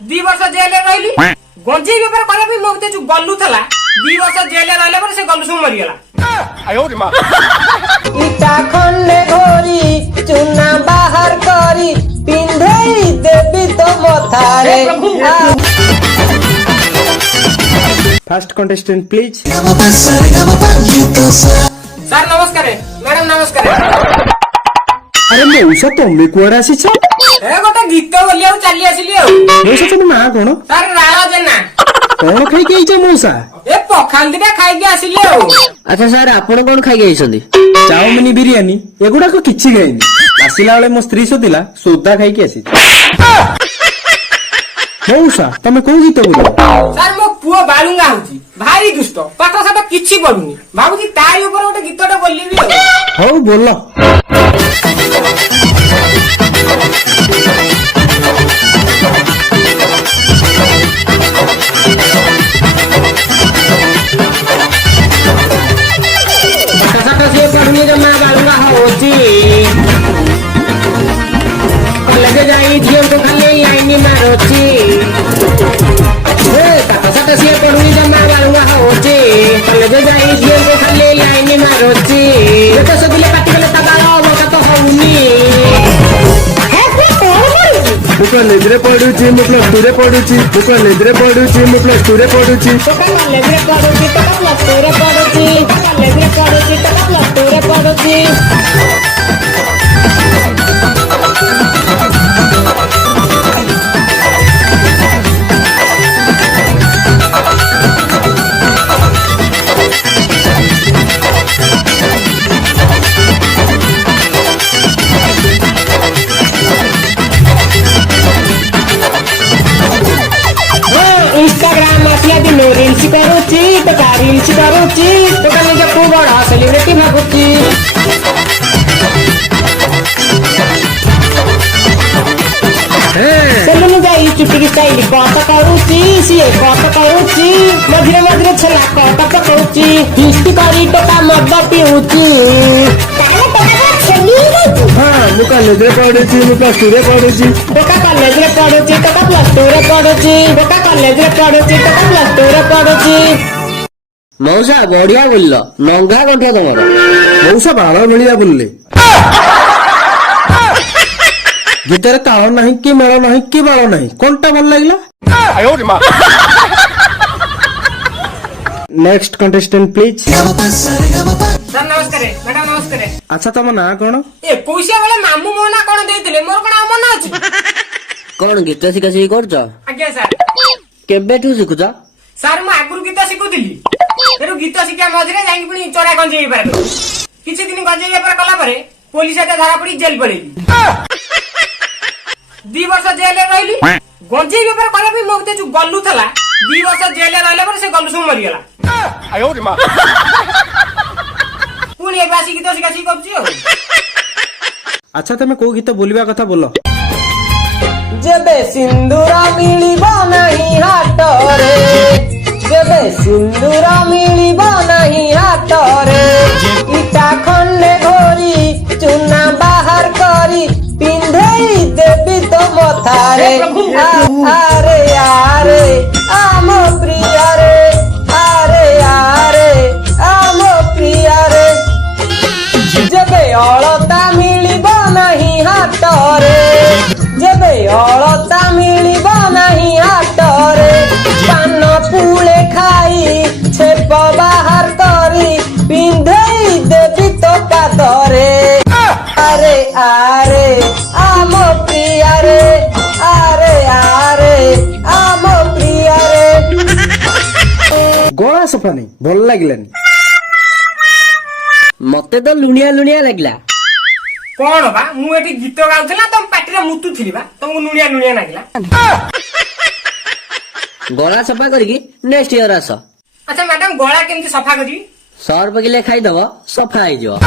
2 वर्ष जेल रही गंजे बेपार करबी मोते जो गल्लू थला 2 वर्ष जेल रहले पर से गल्लू सब मरि गेला इटा खंडे घोरी चुना बाहर करी पिंधेई देवी तो मथारे। First contestant please. सर नमस्कार मैडम नमस्कार। अरे मौसा तुम्हें कुआडे आसीछ? ए गोटे गीत बोलिया चली आसिली मौसा तुम ना कोन? सर राळ जेना कोन खाई के आइछ मौसा? ए पखाल दिना खाई के आसिली अच्छा सर आपण कोन खाई के आइछंदी? चाउमिन बिरियानी एगुडा को किछि खाइनी आसिला बेले मो स्त्री सोदिला सोदा खाई के आसी। मौसा तमे को गीत बोलो? सर मो पुओ बालुंगा होची भारी दुष्ट पाठ साठ किछि पढुनी भाबुजी तारी ऊपर गोटे गीतटे बोलिबी हौ बोलो। से पढ़ने जमा बालुंगा होची लगे जाई झियो को खाली लाइन मारोची ए सट से पढ़ने जमा बालुंगा होची लगे जाई झियो को खाली लाइन मारोची तो सबले पाटी गले तबालो मका तो होउनी मु कॉलेज रे पढुची मु प्लस 2 रे पढुची मु कॉलेज रे पढुची मु प्लस 2 रे पढुची कॉलेज रे पढुची तो प्लस 2 रे पढुची कॉलेज रे पढुची तो प्लस 2 रे पढुची। इंस्टाग्राम असल्या दिनो रील्स करूची तो का रील्स करूची तो का निज खूप बड़ा सेलिब्रिटी भागुची सेलून जाई चुटी स्टाइल कट करूची सीए कट करूची मझिरे मझिरे छला कट पकऊची हिस्टी करी तो का मद पिउची ताले तोका छली गई। हां मु कॉलेज रे पढुची मु प्लस 2 रे पढुची बोका कॉलेज रे पढुची तो का प्लस 2 रे पढुची बोका कॉलेज रे पढुची तो का प्लस 2 रे पढुची। मौसा बढ़िया बोलल नंगा कंठिया तमर मौसा बाळ मिलिया बोलले गीतर ताळ नाही कि मेळ नाही कि बाळ नाही कोणता भल लागला? Next contestant please. सर नमस्कार मैडम नमस्कार। अच्छा तम ना कोन? ए पैसा बेले मामू मो ना कोन देइथिले मोर कोन मन अछि कौन गीत शिखा शिखी करछ? आज्ञा सर केबेठु शिखुछ? सर मु आगुरु गीत शिखुथिली फेरु गीत शिखा मझरे जाई पुनी चोरा गंजे बेपार किछि दिन गंजे बेपार कला परे पुलिस एटा धरा पड़ी जेल पड़ेली 2 वर्ष जेल रही गंजे बेपार करबी मोते जो गल्लू थला 2 वर्ष जेल रहले पर से गल्लू सब मरि गेला पुनी ए बासी गीत शिखा शिखी करछि अच्छा तमे को गीत बोलिबा कथा बोलो। जेबे सिंदूर मिलिब नहीं हाट रे जेबे सिंदूर मिलिब नहीं हाट रे इटा खंडे घोरी चुना बाहर करी पिंधेई देवी तो मथारे। आरे आरे आम प्रिया रे आरे आरे आम प्रिया रे जेबे अलता मिलिब नहीं हाट रे जेबे अलता मिलिब नहीं हाट रे पान पुले खाई छेप बाहर करी पिंधेई देवी तो पादरे। आरे आरे आम प्रिया रे आरे आरे आम प्रिया रे। गळा सफा नहीं भल लागलानी मते तो लुनिया लुनिया लागला कौन बा मु एठी गीत गाउथला तम पाटी रे मुतु थिली बा तम नुनिया नुनिया नागिला गला सफा करके नेक्स्ट ईयर आस। अच्छा मैडम गळा केमती सफा करी? सर्फ गिले खाई दब सफा हो।